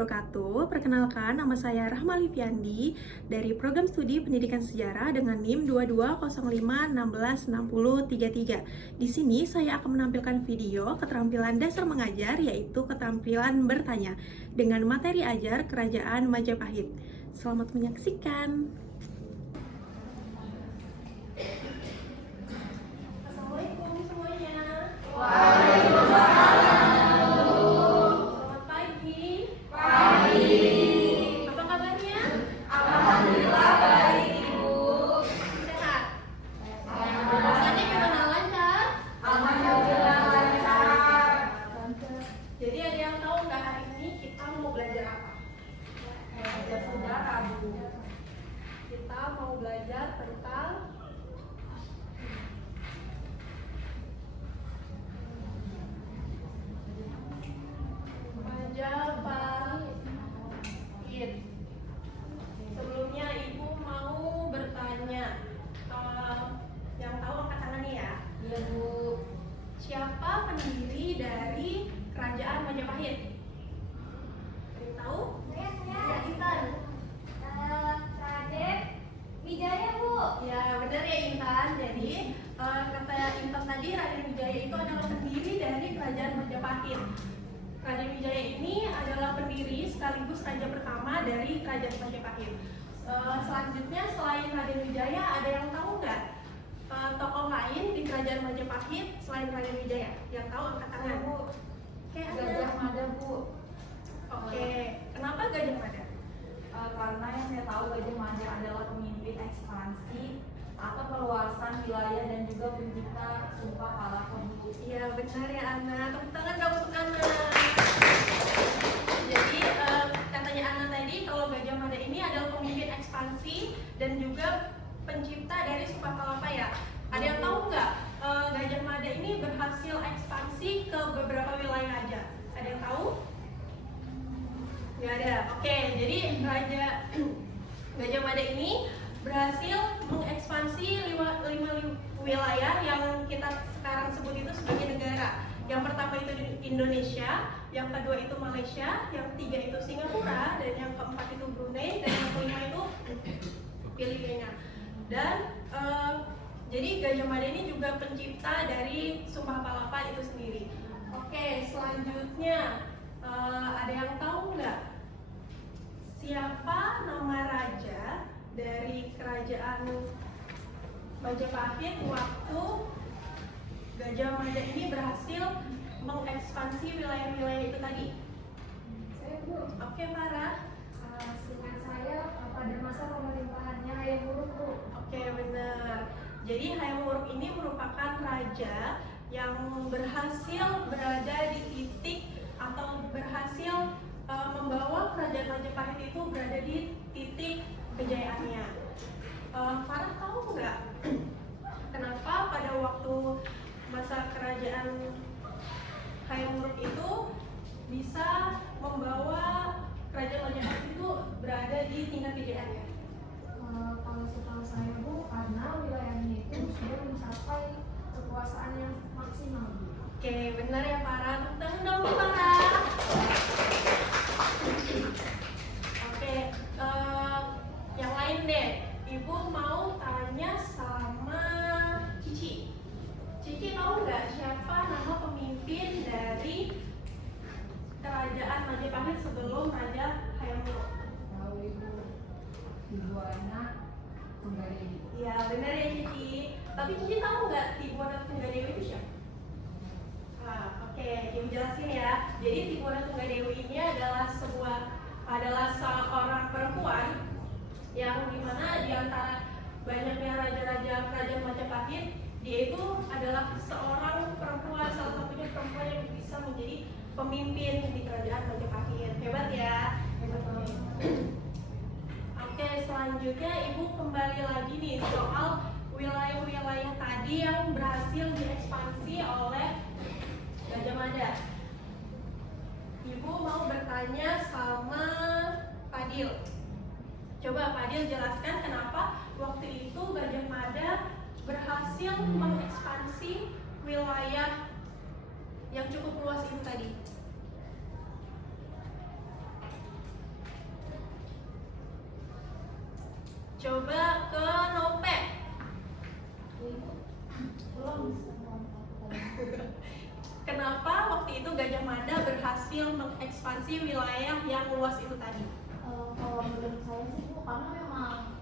wabarakatuh. Perkenalkan, nama saya Rahma Liviandi dari Program Studi Pendidikan Sejarah dengan NIM 2205166033. Di sini saya akan menampilkan video keterampilan dasar mengajar, yaitu keterampilan bertanya dengan materi ajar Kerajaan Majapahit. Selamat menyaksikan. Assalamualaikum semuanya. Jadi ada yang tahu nggak hari ini kita mau belajar apa? Belajar sejarah, Bu. Kita mau belajar tentang Majapahit. Sebelumnya Ibu mau bertanya, yang tahu angkat tangan nih ya? Iya, Bu. Siapa pendiri dari Kerajaan Majapahit? Ada yang tahu? Ya, Intan. Raden Wijaya, Bu. Ya, benar ya Intan. Jadi kata Intan tadi, Raden Wijaya itu adalah pendiri dari Kerajaan Majapahit. Raden Wijaya ini adalah pendiri sekaligus raja pertama dari Kerajaan Majapahit. Selanjutnya selain Raden Wijaya, ada yang tahu nggak tokoh lain di Kerajaan Majapahit selain Raden Wijaya? Yang tahu angkat tangan. Bu. Gajah Mada, Bu. Oke, kenapa Gajah Mada? Karena yang saya tahu Gajah Mada adalah pemimpin ekspansi atau perluasan wilayah dan juga pencipta Sumpah Palapa, Bu. Iya benar ya Ana. Tepuk tangan dong untuk Ana. Jadi katanya Ana tadi kalau Gajah Mada ini adalah pemimpin ekspansi dan juga pencipta dari Sumpah Palapa ya. Ada yang tahu nggak Gajah Mada ini berhasil ekspansi ke beberapa wilayah aja? Ada yang tahu? Nggak ada. Oke, jadi Gajah Mada ini berhasil mengekspansi 5 wilayah yang kita sekarang sebut itu sebagai negara. Yang pertama itu Indonesia, yang kedua itu Malaysia, yang ketiga itu Singapura, dan yang keempat itu Brunei, dan yang kelima itu Filipina. Dan jadi Gajah Mada ini juga pencipta dari Sumpah Palapa itu sendiri. Oke, selanjutnya ada yang tahu nggak siapa nama raja dari Kerajaan Majapahit waktu Gajah Mada ini berhasil mengekspansi wilayah-wilayah itu tadi? Saya, Bu. Oke, Farah. Seingat saya pada masa pemerintahannya Hayam Wuruk, Bu. Oke, benar. Jadi Hayam Wuruk ini merupakan raja yang berhasil berada di titik atau berhasil membawa Kerajaan Majapahit itu berada di titik kejayaannya. Farah tahu nggak kenapa pada waktu masa kerajaan Hayam Wuruk itu bisa membawa Kerajaan Majapahit itu berada di tingkat kejayaannya? Kalau setahu saya, Bu, karena wilayahnya itu sudah mencapai kekuasaan yang maksimal, Bu. Oke, benar ya Farah. Tepuk tangan dong Farah. Oke, yang lain deh. Ibu mau tanya sama Cici. Cici tahu nggak siapa nama pemimpin dari Kerajaan Majapahit sebelum Raja Hayam Wuruk? Tahu, Ibu. Ibu Ana Tunggadewi. Iya, benar ya Cici. Tapi Cici tahu nggak Ibu Ana Tunggadewi itu siapa? Oke, Ibu jelasin ya. Jadi Ibu Ana Tunggadewi ini adalah seorang perempuan yang dimana di antara banyaknya raja-raja kerajaan Majapahit, dia itu adalah seorang perempuan, salah satunya perempuan yang bisa menjadi pemimpin di kerajaan Majapahit. Hebat ya. Oke, selanjutnya Ibu kembali lagi nih soal wilayah-wilayah tadi yang berhasil diekspansi oleh Gajah Mada. Ibu mau bertanya sama Fadil. Coba Fadil jelaskan kenapa waktu itu Gajah Mada berhasil mengekspansi wilayah yang cukup luas itu tadi. Coba ke Nope. Kenapa waktu itu Gajah Mada berhasil mengekspansi wilayah yang luas itu tadi? Kalau menurut saya sih Bu, karena memang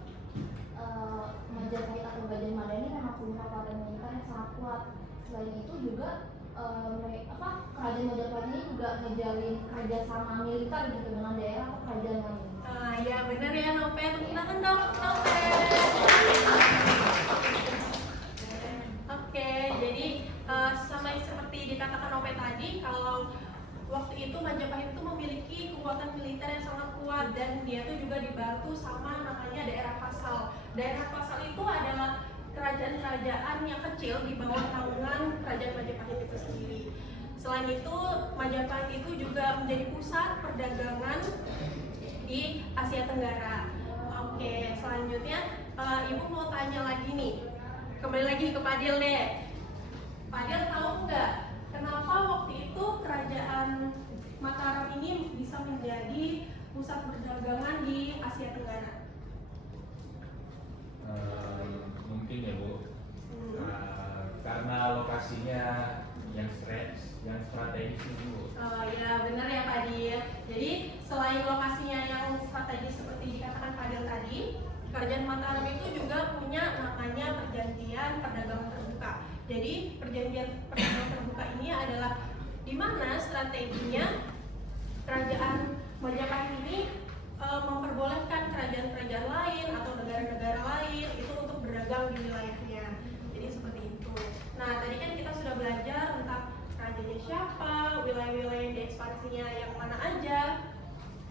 Majapahit atau Gajah Mada ini memang punya kekuatan militer yang sangat kuat. Selain itu juga kerajaan Majapahit ini juga ngejalin kerjasama militer gitu dengan daerah atau kerajaan lain. Ya benar ya Nope, tepuk tangan dong Nope. Oke, jadi sama seperti dikatakan Nope tadi, kalau waktu itu Majapahit itu memiliki kekuatan militer yang sangat kuat dan dia tuh juga dibantu sama namanya daerah Pasal. Daerah Pasal itu adalah kerajaan-kerajaan yang kecil di bawah naungan kerajaan Majapahit itu sendiri. Selain itu, Majapahit itu juga menjadi pusat perdagangan di Asia Tenggara. Oke, selanjutnya Ibu mau tanya lagi nih. Kembali lagi ke Fadil deh. Fadil tahu nggak kenapa waktu itu kerajaan Mataram ini bisa menjadi pusat perdagangan di Asia Tenggara? Mungkin ya Bu, karena lokasinya yang strategis itu Bu. Ya benar ya Fadil. Jadi selain lokasinya yang strategis seperti dikatakan Fadil tadi, kerajaan Mataram itu juga punya namanya perjanjian perdagangan terbuka. Jadi perjanjian perdagangan terbuka ini adalah di mana strateginya kerajaan Majapahit ini memperbolehkan kerajaan-kerajaan lain atau negara-negara lain itu untuk berdagang di wilayahnya. Jadi seperti itu. Nah, tadi kan kita sudah belajar tentang kerajaannya siapa, wilayah-wilayah yang diekspansinya yang mana aja.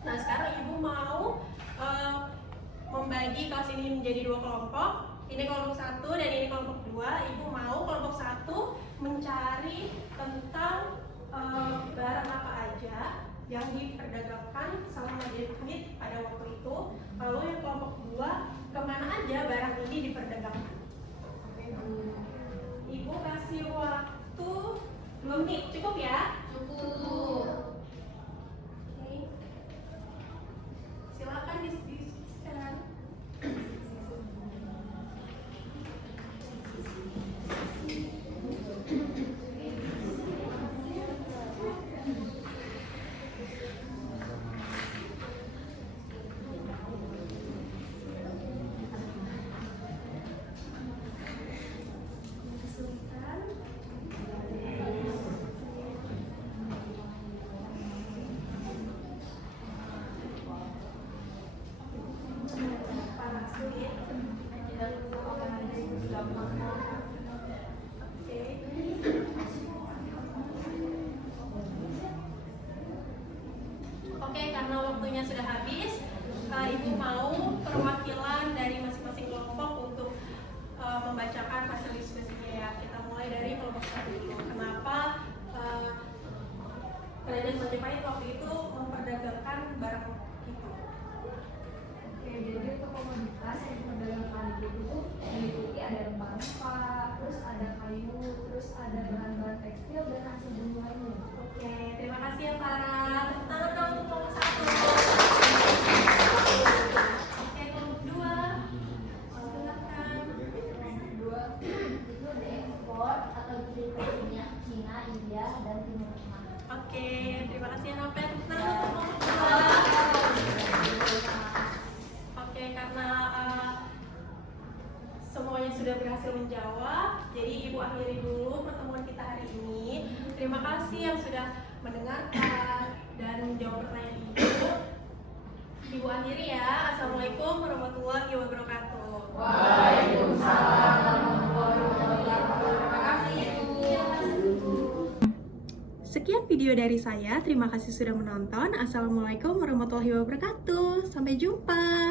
Nah, sekarang Ibu mau membagi kelas ini menjadi dua kelompok. Ini kelompok 1 dan ini kelompok 2. Ibu mau kelompok 1 mencari tentang barang apa aja yang diperdagangkan sama Majapahit pada waktu itu. Lalu yang kelompok 2, kemana aja barang ini diperdagangkan. Ibu kasih waktu 2 menit, cukup ya? Cukup. Oke. Silakan diskusikan. Oke, karena waktunya sudah habis, Ibu mau perwakilan dari masing-masing kelompok untuk membacakan hasil diskusinya ya. Kita mulai dari kelompok 1 dulu. Kenapa kerajaan Majapahit waktu itu memperdagangkan barang itu? Oke, jadi untuk komoditas yang diperdagangkan itu meliputi ada rempah-rempah, terus ada kayu, terus ada bahan-bahan tekstil dan hasil bumi lainnya. Oke, terima kasih ya Farah. Tepuk tangan dong untuk kelompok 1. Oke, kelompok 2. Silakan. Kedua, itu diekspor atau dikirim ke Cina, India, dan Timur Tengah. Oke, terima kasih ya Nope. Tepuk tangan untuk kelompok 2. Oke, karena semuanya sudah berhasil menjawab, jadi Ibu akhiri dulu pertemuan kita hari ini. Terima kasih yang sudah mendengarkan dan menjawab pertanyaan Ibu. Ibu akhiri ya. Assalamualaikum warahmatullahi wabarakatuh. Waalaikumsalam warahmatullahi wabarakatuh. Terima kasih Ibu. Sekian video dari saya. Terima kasih sudah menonton. Assalamualaikum warahmatullahi wabarakatuh. Sampai jumpa.